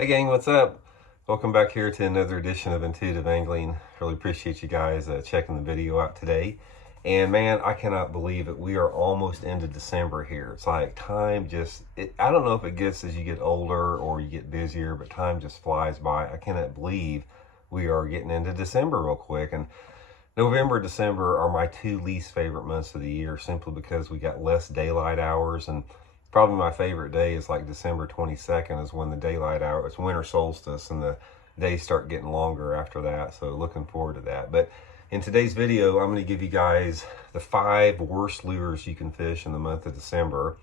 Hey gang, what's up? Welcome back here to another edition of Intuitive Angling. Really appreciate you guys checking the video out today. And man, I cannot believe it. We are almost into December here. It's like time just, I don't know if it gets as you get older or you get busier, but time just flies by. I cannot believe we are getting into December real quick. And November, December are my two least favorite months of the year simply because we got less daylight hours, and probably my favorite day is like December 22nd is when the daylight hour, it's winter solstice, and the days start getting longer after that. So looking forward to that. But in today's video, I'm going to give you guys the 5 worst lures you can fish in the month of December.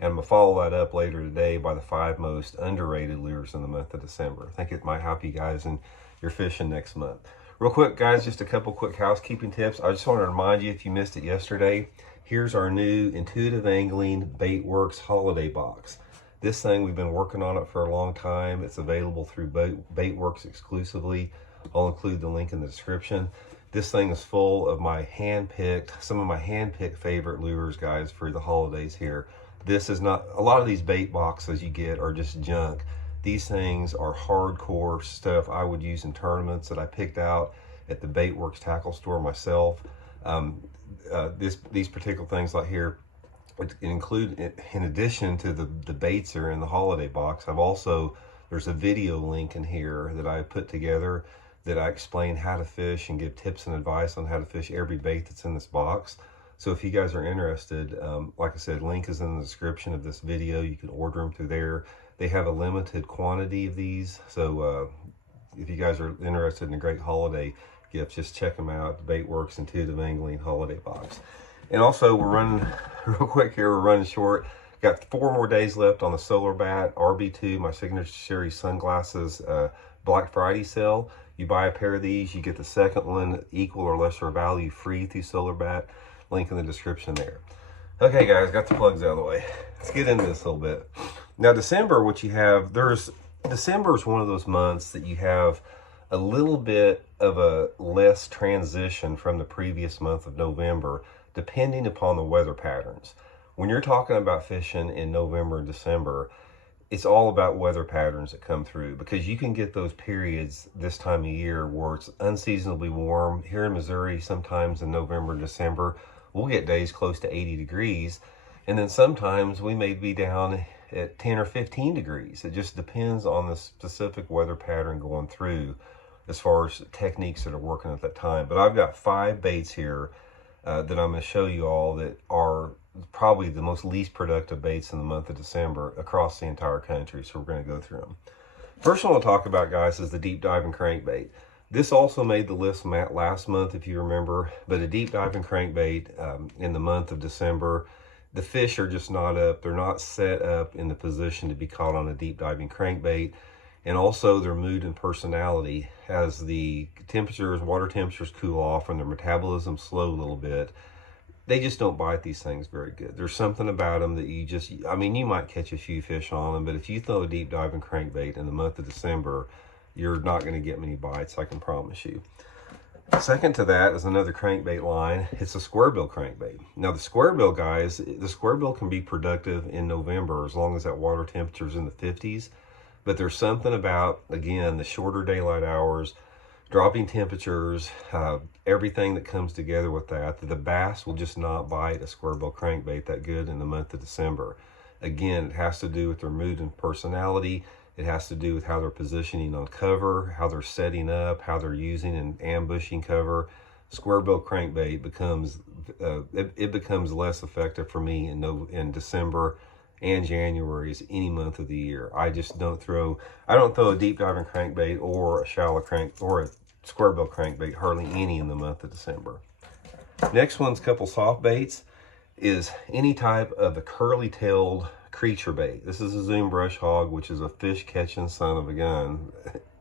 And I'm going to follow that up later today by the 5 most underrated lures in the month of December. I think it might help you guys in your fishing next month. Real quick, guys, just a couple quick housekeeping tips. I just want to remind you, if you missed it yesterday, here's our new Intuitive Angling Baitworks holiday box. This thing, we've been working on it for a long time. It's available through Baitworks exclusively. I'll include the link in the description. This thing is full of some of my hand-picked favorite lures, guys, for the holidays here. This is not, a lot of these bait boxes you get are just junk. These things are hardcore stuff I would use in tournaments that I picked out at the Baitworks tackle store myself. These particular things like here, include, in addition to the baits that are in the holiday box, there's a video link in here that I put together that I explain how to fish and give tips and advice on how to fish every bait that's in this box. So if you guys are interested, like I said, link is in the description of this video. You can order them through there. They have a limited quantity of these, so if you guys are interested in a great holiday gift, just check them out. The Baitworks Intuitive Angling holiday box. And also, we're running real quick here. We're running short. Got 4 more days left on the Solar Bat RB2, my signature series sunglasses Black Friday sale. You buy a pair of these, you get the second one equal or lesser value free through Solar Bat. Link in the description there. Okay, guys, got the plugs out of the way. Let's get into this a little bit. Now, December, what you have, December is one of those months that you have a little bit of a less transition from the previous month of November, depending upon the weather patterns. When you're talking about fishing in November and December, it's all about weather patterns that come through, because you can get those periods this time of year where it's unseasonably warm. Here in Missouri, sometimes in November and December, we'll get days close to 80 degrees. And then sometimes we may be down at 10 or 15 degrees. It just depends on the specific weather pattern going through as far as techniques that are working at that time. But I've got 5 baits here that I'm going to show you all that are probably the most least productive baits in the month of December across the entire country. So we're going to go through them. First one I'll talk about, guys, is the deep diving crankbait. This also made the list last month, if you remember, but a deep diving crankbait in the month of December, the fish are just not up. They're not set up in the position to be caught on a deep diving crankbait. And also their mood and personality, as the water temperatures cool off and their metabolism slow a little bit, they just don't bite these things very good. There's something about them that you might catch a few fish on them, but if you throw a deep diving crankbait in the month of December, you're not going to get many bites, I can promise you. Second to that is another crankbait line. It's a squarebill crankbait. Now the squarebill, guys, the squarebill can be productive in November as long as that water temperature is in the 50s. But there's something about, again, the shorter daylight hours, dropping temperatures, everything that comes together with that the bass will just not bite a squarebill crankbait that good in the month of December. Again, it has to do with their mood and personality. It has to do with how they're positioning on cover, how they're setting up, how they're using and ambushing cover. Squarebill crankbait becomes less effective for me in December and January as any month of the year. I don't throw a deep diving crankbait or a squarebill crankbait, hardly any in the month of December. Next one's a couple soft baits is any type of a curly-tailed creature bait. This is a Zoom brush hog, which is a fish catching son of a gun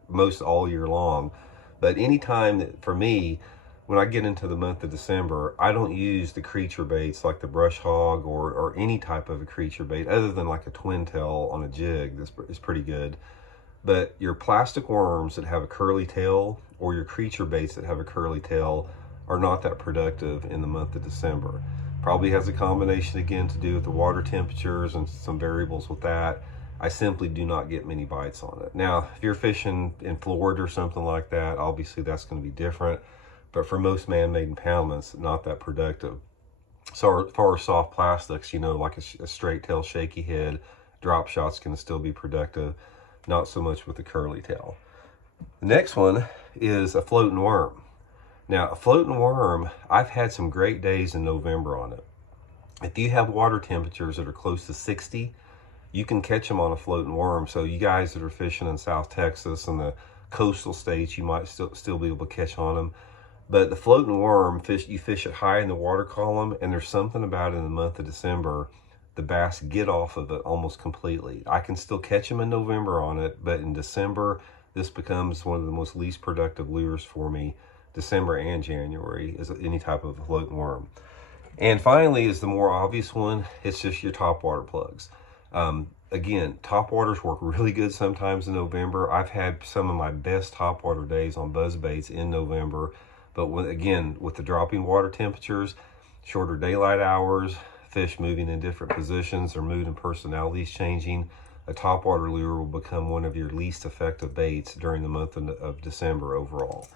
most all year long. But anytime that, for me, when I get into the month of December, I don't use the creature baits like the brush hog or any type of a creature bait other than like a twin tail on a jig. This is pretty good. But your plastic worms that have a curly tail or your creature baits that have a curly tail are not that productive in the month of December. Probably has a combination again to do with the water temperatures and some variables with that. I simply do not get many bites on it. Now, if you're fishing in Florida or something like that, obviously that's going to be different. But for most man-made impoundments, not that productive. So as far as soft plastics, you know, like a straight tail, shaky head, drop shot's going to still be productive. Not so much with the curly tail. The next one is a floating worm. Now, a floating worm, I've had some great days in November on it. If you have water temperatures that are close to 60, you can catch them on a floating worm. So you guys that are fishing in South Texas and the coastal states, you might still be able to catch on them. But the floating worm, you fish it high in the water column, and there's something about it in the month of December, the bass get off of it almost completely. I can still catch them in November on it, but in December, this becomes one of the most least productive lures for me. December and January is any type of floating worm. And finally is the more obvious one. It's just your topwater plugs. Again, topwaters work really good sometimes in November. I've had some of my best topwater days on buzzbaits in November. But again, with the dropping water temperatures, shorter daylight hours, fish moving in different positions, their mood and personalities changing, a topwater lure will become one of your least effective baits during the month of December overall.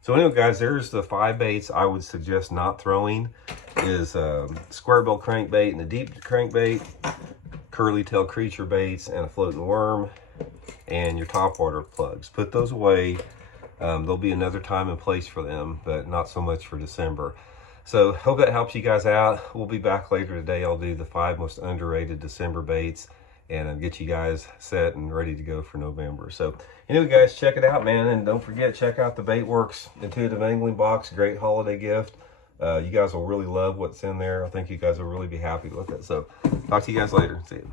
So anyway, guys, there's the 5 baits I would suggest not throwing. Is square bill crankbait and a deep crankbait, curly tail creature baits, and a floating worm, and your topwater plugs. Put those away. There'll be another time and place for them, but not so much for December. So hope that helps you guys out. We'll be back later today. I'll do the 5 most underrated December baits and get you guys set and ready to go for November. So anyway, guys, check it out, man. And don't forget, check out the Baitworks Intuitive Angling Box. Great holiday gift. You guys will really love what's in there. I think you guys will really be happy with it. So talk to you guys later. See you.